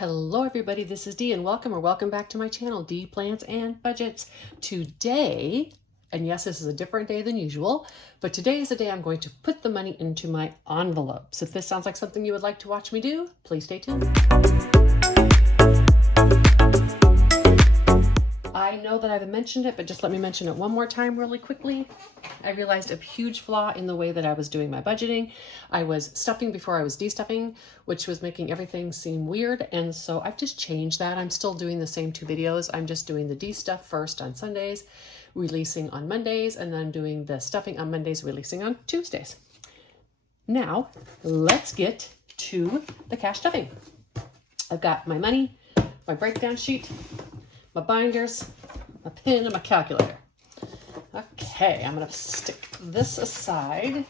Hello everybody, this is Dee and welcome back to my channel, Dee Plans and Budgets. Today, and yes, this is a different day than usual, but today is the day I'm going to put the money into my envelopes. If this sounds like something you would like to watch me do, please stay tuned. I know that I've mentioned it, but just let me mention it one more time really quickly. I realized a huge flaw in the way that I was doing my budgeting. I was stuffing before I was de-stuffing, which was making everything seem weird. And so I've just changed that. I'm still doing the same two videos. I'm just doing the de-stuff first on Sundays, releasing on Mondays, and then doing the stuffing on Mondays, releasing on Tuesdays. Now, let's get to the cash stuffing. I've got my money, my breakdown sheet, my binders, my pen, and my calculator. Okay, I'm going to stick this aside. You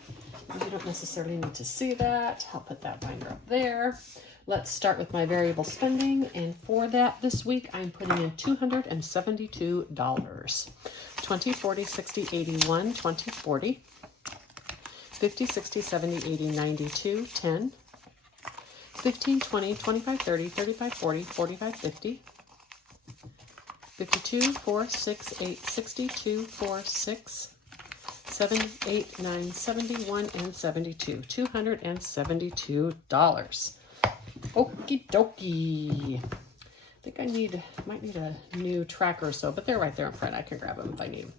don't necessarily need to see that. I'll put that binder up there. Let's start with my variable spending, and for that this week I'm putting in $272. 20, 40, 60, 81, 20, 40, 50, 60, 70, 80, 92, 10, 15, 20, 25, 30, 35, 40, 45, 50, 52, 4, 6, 8, 62, 4, 6, 7, 8, 9, 71, and 72. $272. Okie dokie. I think I might need a new tracker or so, but they're right there in front. I can grab them if I need them.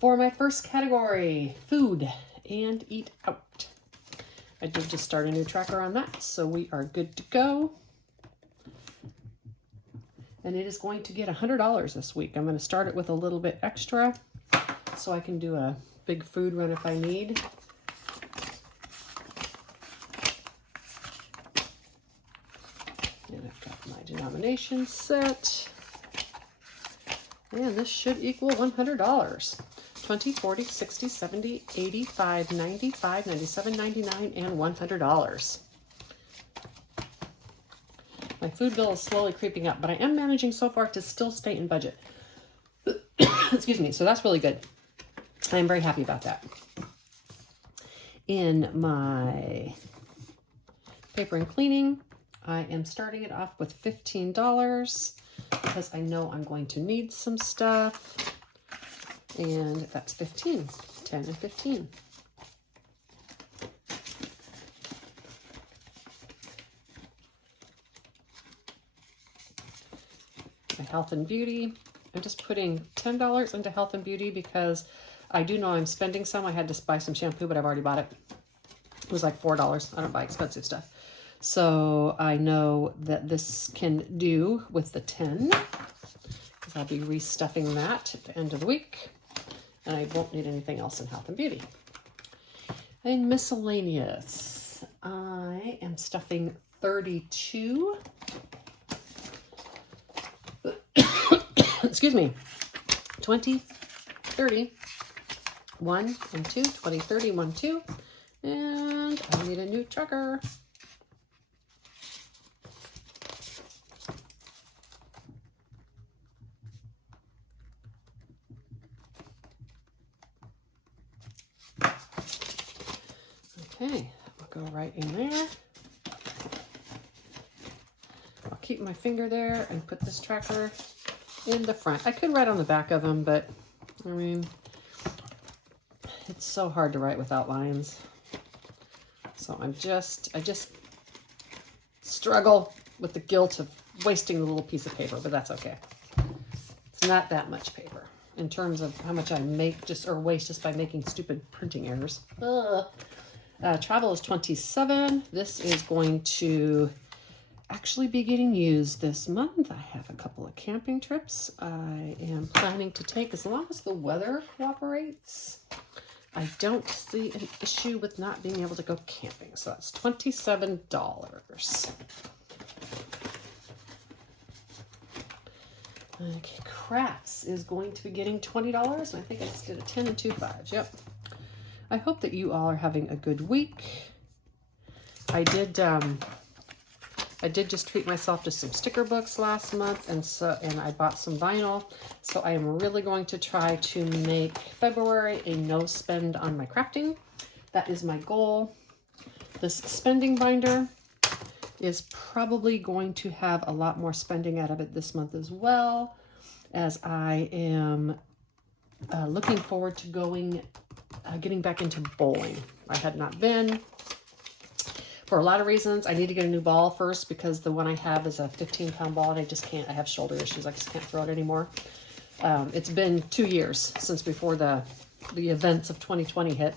For my first category, food and eat out. I did just start a new tracker on that, so we are good to go. And it is going to get $100 this week. I'm going to start it with a little bit extra so I can do a big food run if I need. And I've got my denomination set. And this should equal $100. 20, 40, 60, 70, 85, 95, 97, 99, and $100. My food bill is slowly creeping up, but I am managing so far to still stay in budget. Excuse me, so that's really good. I'm very happy about that. In my paper and cleaning, I am starting it off with $15 because I know I'm going to need some stuff. And that's 15, 10 and 15. Health and beauty. I'm just putting $10 into health and beauty because I do know I'm spending some. I had to buy some shampoo, but I've already bought it. It was like $4. I don't buy expensive stuff. So I know that this can do with the 10 because I'll be restuffing that at the end of the week. And I won't need anything else in health and beauty. And miscellaneous. I am stuffing 32. Excuse me, 20, 30, 1 and 2, 20, 30, 1, 2, and I need a new tracker. Okay, we'll go right in there. I'll keep my finger there and put this tracker in the front. I could write on the back of them, but I mean, it's so hard to write without lines. So I just struggle with the guilt of wasting the little piece of paper, but that's okay. It's not that much paper in terms of how much I make or waste just by making stupid printing errors. Travel is 27. This is going to actually be getting used this month. I have a couple of camping trips I am planning to take as long as the weather cooperates. I don't see an issue with not being able to go camping. So that's $27. Okay, crafts is going to be getting $20, and I think I just did a 10 and 2 5s. Yep. I hope that you all are having a good week. I did just treat myself to some sticker books last month, and I bought some vinyl. So I am really going to try to make February a no spend on my crafting. That is my goal. This spending binder is probably going to have a lot more spending out of it this month as well, as I am looking forward to getting back into bowling. I had not been for a lot of reasons. I need to get a new ball first because the one I have is a 15-pound ball and I just can't, I have shoulder issues. I just can't throw it anymore. It's been 2 years since before the events of 2020 hit,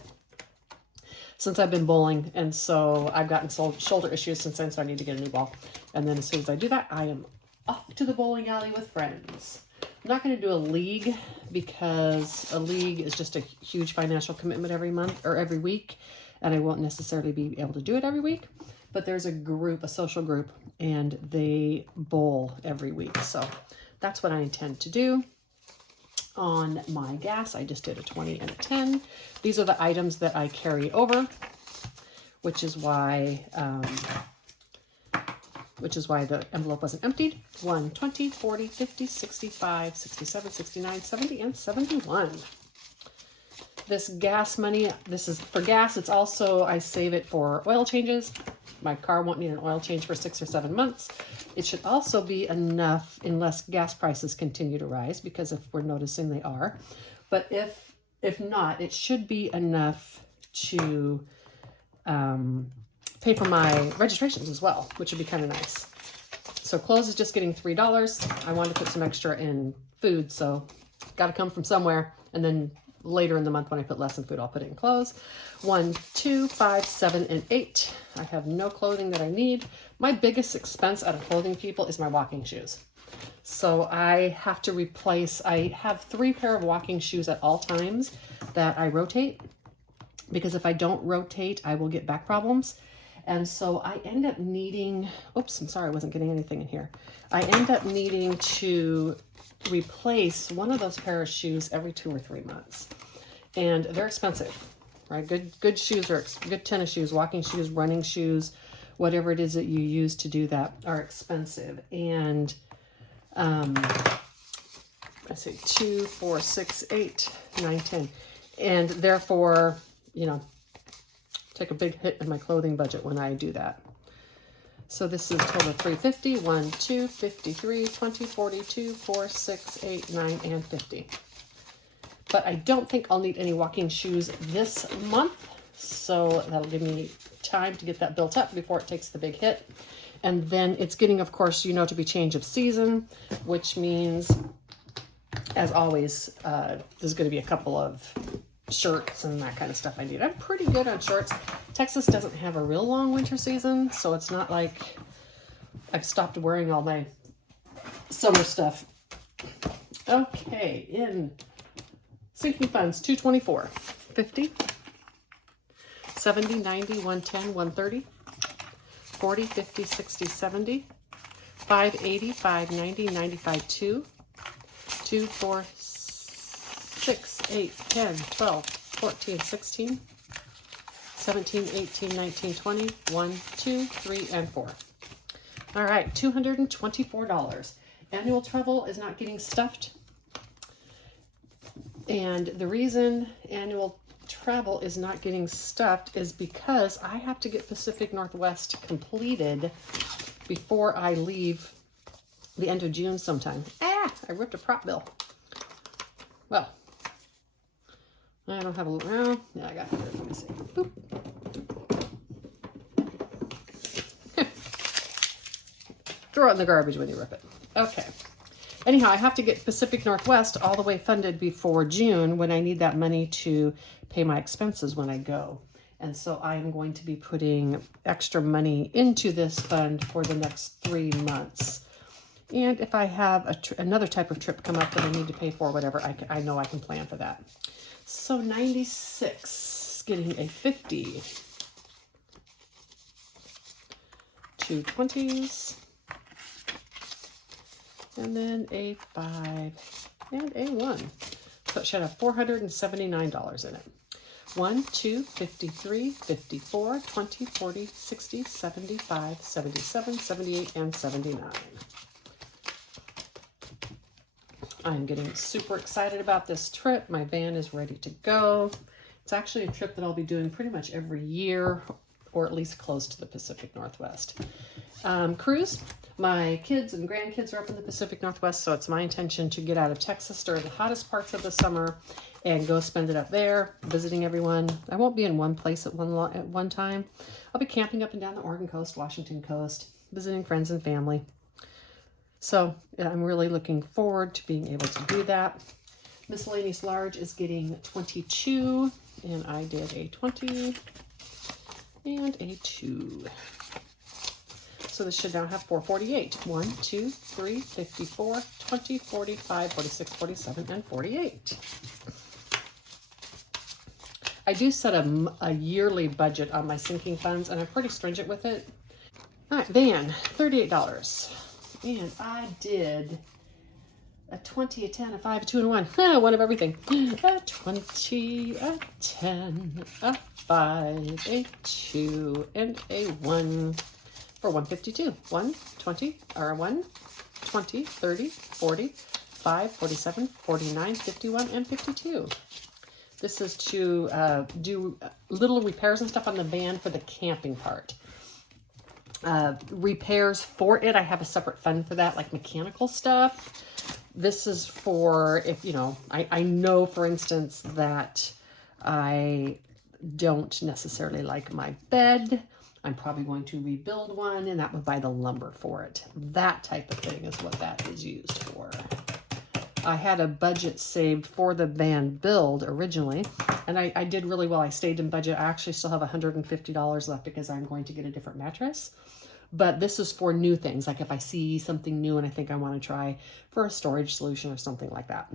since I've been bowling. And so I've gotten shoulder issues since then, so I need to get a new ball. And then as soon as I do that, I am off to the bowling alley with friends. I'm not going to do a league because a league is just a huge financial commitment every month or every week, and I won't necessarily be able to do it every week. But there's a group, a social group, and they bowl every week. So that's what I intend to do. On my gas, I just did a 20 and a 10. These are the items that I carry over, which is why the envelope wasn't emptied. 1, 20, 40, 50, 65, 67, 69, 70, and 71. This gas money, this is for gas. It's also, I save it for oil changes. My car won't need an oil change for 6 or 7 months. It should also be enough unless gas prices continue to rise, because if we're noticing they are. But if not, it should be enough to pay for my registrations as well, which would be kind of nice. So clothes is just getting $3. I wanted to put some extra in food, so got to come from somewhere. And then later in the month when I put less in food, I'll put it in clothes. 1, 2, 5, 7, and 8. I have no clothing that I need. My biggest expense out of clothing, people, is my walking shoes. So I have to replace, I have 3 pair of walking shoes at all times that I rotate, because if I don't rotate, I will get back problems. And so I end up needing, oops, I'm sorry, I wasn't getting anything in here. I end up needing to replace one of those pair of shoes every 2 or 3 months. And they're expensive, right? Good shoes are good tennis shoes, walking shoes, running shoes, whatever it is that you use to do that are expensive. And I say 2, 4, 6, 8, 9, 10. And therefore, you know, take a big hit in my clothing budget when I do that. So this is a total of $350. 1, 2, 53, 20, 42, 4, 6, 8, 9, and 50. But I don't think I'll need any walking shoes this month. So that'll give me time to get that built up before it takes the big hit. And then it's getting, of course, you know, to be change of season, which means, as always, there's going to be a couple of shirts and that kind of stuff I need. I'm pretty good on shorts. Texas doesn't have a real long winter season, so it's not like I've stopped wearing all my summer stuff. Okay, in sinking funds, 224, 50, 70, 90, 110, 130, 40, 50, 60, 70, 580, 590, 95, 2, 2, 4, 6, 8, 10, 12, 14, 16, 17, 18, 19, 20, 1, 2, 3, and 4. All right, $224. Annual travel is not getting stuffed. And the reason annual travel is not getting stuffed is because I have to get Pacific Northwest completed before I leave the end of June sometime. I ripped a prop bill. Well, I don't have a, well, yeah, I got it. Let me see. Boop. Throw it in the garbage when you rip it. Okay. Anyhow, I have to get Pacific Northwest all the way funded before June, when I need that money to pay my expenses when I go. And so I am going to be putting extra money into this fund for the next 3 months. And if I have another type of trip come up that I need to pay for, whatever, I know I can plan for that. So 96, getting a 50. 2 20s. And then a 5 and a 1. So it should have $479 in it. 1, 2, 53, 54, 20, 40, 60, 75, 77, 78, and 79. I'm getting super excited about this trip. My van is ready to go. It's actually a trip that I'll be doing pretty much every year or at least close to the Pacific Northwest. Cruise. My kids and grandkids are up in the Pacific Northwest, so it's my intention to get out of Texas during the hottest parts of the summer and go spend it up there, visiting everyone. I won't be in one place at one time. I'll be camping up and down the Oregon coast, Washington coast, visiting friends and family. So yeah, I'm really looking forward to being able to do that. Miscellaneous large is getting 22, and I did a 20 and a 2. So this should now have 448. 1, 2, 3, 54, 20, 45, 46, 47, and 48. I do set a yearly budget on my sinking funds, and I'm pretty stringent with it. All right, van, $38. And I did a 20, a 10, a 5, a 2, and a 1. One of everything. A 20, a 10, a 5, a 2, and a 1 for 152. 1, 20, or 1, 20, 30, 40, 5, 47, 49, 51, and 52. This is to do little repairs and stuff on the van for the camping part. Repairs for it, I have a separate fund for that, like mechanical stuff. This is for if, you know, I know, for instance, that I don't necessarily like my bed. I'm probably going to rebuild one, and that would buy the lumber for it. That type of thing is what that is used for. I had a budget saved for the van build originally, and I did really well. I stayed in budget. I actually still have $150 left because I'm going to get a different mattress. But this is for new things, like if I see something new and I think I want to try for a storage solution or something like that.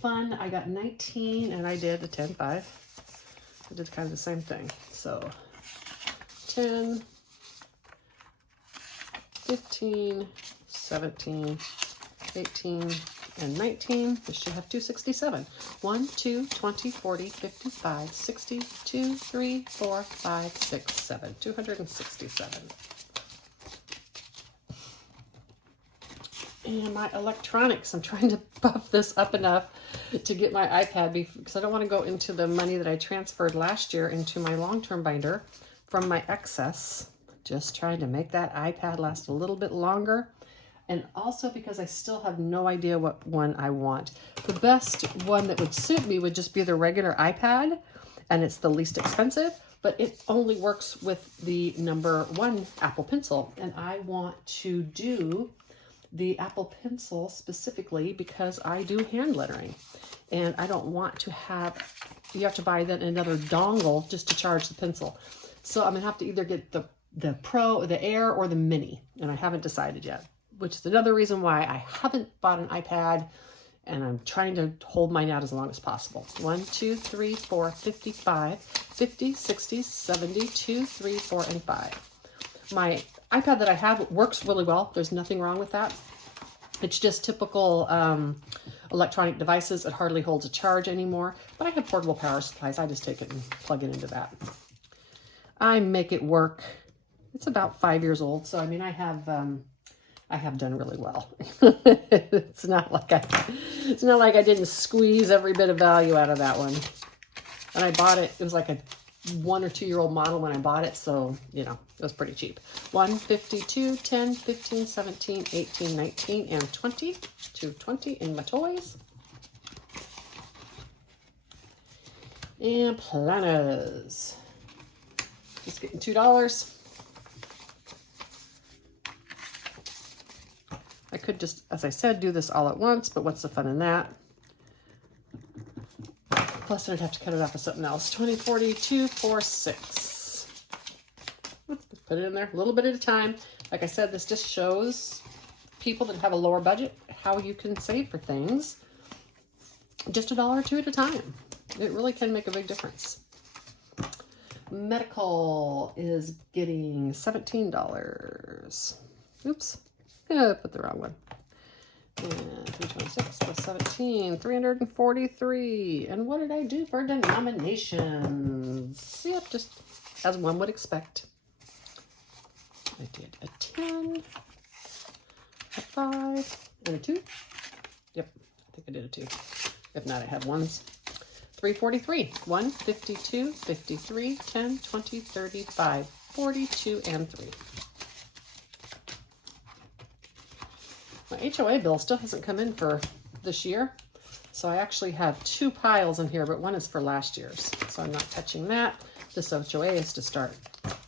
Fun, I got 19, and I did a 10, 5. I did kind of the same thing. So 10, 15, 17, 18, and 19. This should have 267. 1, 2, 20, 40, 55, 60, 2, 3, 4, 5, 6, 7. 267. And my electronics, I'm trying to buff this up enough to get my iPad because I don't want to go into the money that I transferred last year into my long-term binder from my excess. Just trying to make that iPad last a little bit longer. And also because I still have no idea what one I want. The best one that would suit me would just be the regular iPad, and it's the least expensive, but it only works with the number 1 Apple Pencil. And I want to do the Apple Pencil specifically because I do hand lettering. And I don't want to have, you have to buy then another dongle just to charge the pencil. So I'm gonna have to either get the Pro, the Air, or the Mini, and I haven't decided yet. Which is another reason why I haven't bought an iPad, and I'm trying to hold mine out as long as possible. 1, 2, 3, 4, 55, 50, 60, 70, 2, 3, 4, and 5. My iPad that I have works really well. There's nothing wrong with that. It's just typical electronic devices. It hardly holds a charge anymore, but I have portable power supplies. I just take it and plug it into that. I make it work. It's about 5 years old, so I mean, I have done really well. It's not like I didn't squeeze every bit of value out of that one. And I bought it, it was like a 1 or 2 year old model when I bought it, so you know, it was pretty cheap. 1, 52, 10, 15, 17, 18, 19, and 20. 220 in my toys. And planners. Just getting $2. I could just, as I said, do this all at once, but what's the fun in that? Plus, I'd have to cut it off with something else. 20, 40, 2, 4, 6. Put it in there a little bit at a time. Like I said, this just shows people that have a lower budget how you can save for things. Just $1 or $2 at a time. It really can make a big difference. Medical is getting $17. Oops. Yeah, I put the wrong one. And 326 plus 17, 343. And what did I do for denominations? Yep, just as one would expect. I did a 10, a 5, and a 2. Yep, I think I did a 2. If not, I have ones. $3.43. 1, 52, 53, 10, 20, 35, 42, and 3. My HOA bill still hasn't come in for this year. So I actually have 2 piles in here, but one is for last year's. So I'm not touching that. This HOA is to start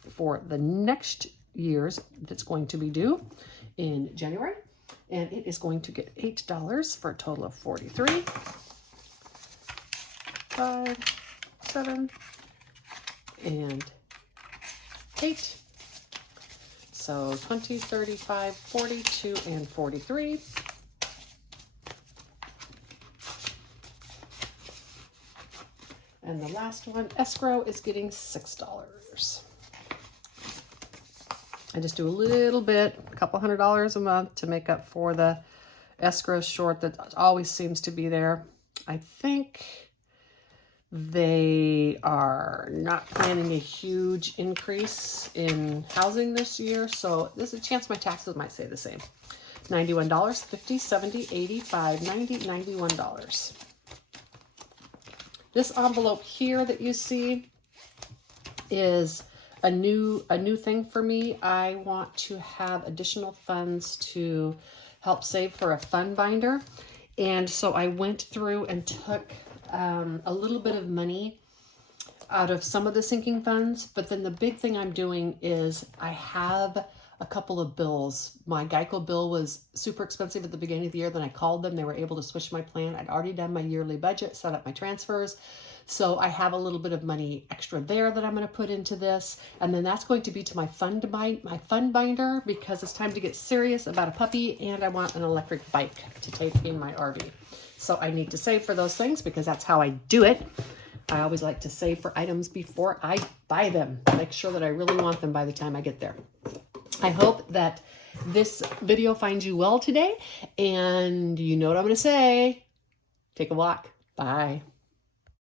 for the next year's that's going to be due in January. And it is going to get $8 for a total of 43. 5, 7, and 8. So 20, 35, 42, and 43. And the last one, escrow, is getting $6. I just do a little bit, a couple $100 a month to make up for the escrow short that always seems to be there. I think they are not planning a huge increase in housing this year, so there's a chance my taxes might stay the same. $91, 50, 70, 85, 90, $91. This envelope here that you see is a new thing for me. I want to have additional funds to help save for a fund binder. And so I went through and took a little bit of money out of some of the sinking funds. But then the big thing I'm doing is I have a couple of bills. My Geico bill was super expensive at the beginning of the year. Then I called them. They were able to switch my plan. I'd already done my yearly budget, set up my transfers. So I have a little bit of money extra there that I'm going to put into this. And then that's going to be to my fund binder, because it's time to get serious about a puppy and I want an electric bike to take in my RV. So I need to save for those things because that's how I do it. I always like to save for items before I buy them. Make sure that I really want them by the time I get there. I hope that this video finds you well today. And you know what I'm going to say. Take a walk. Bye.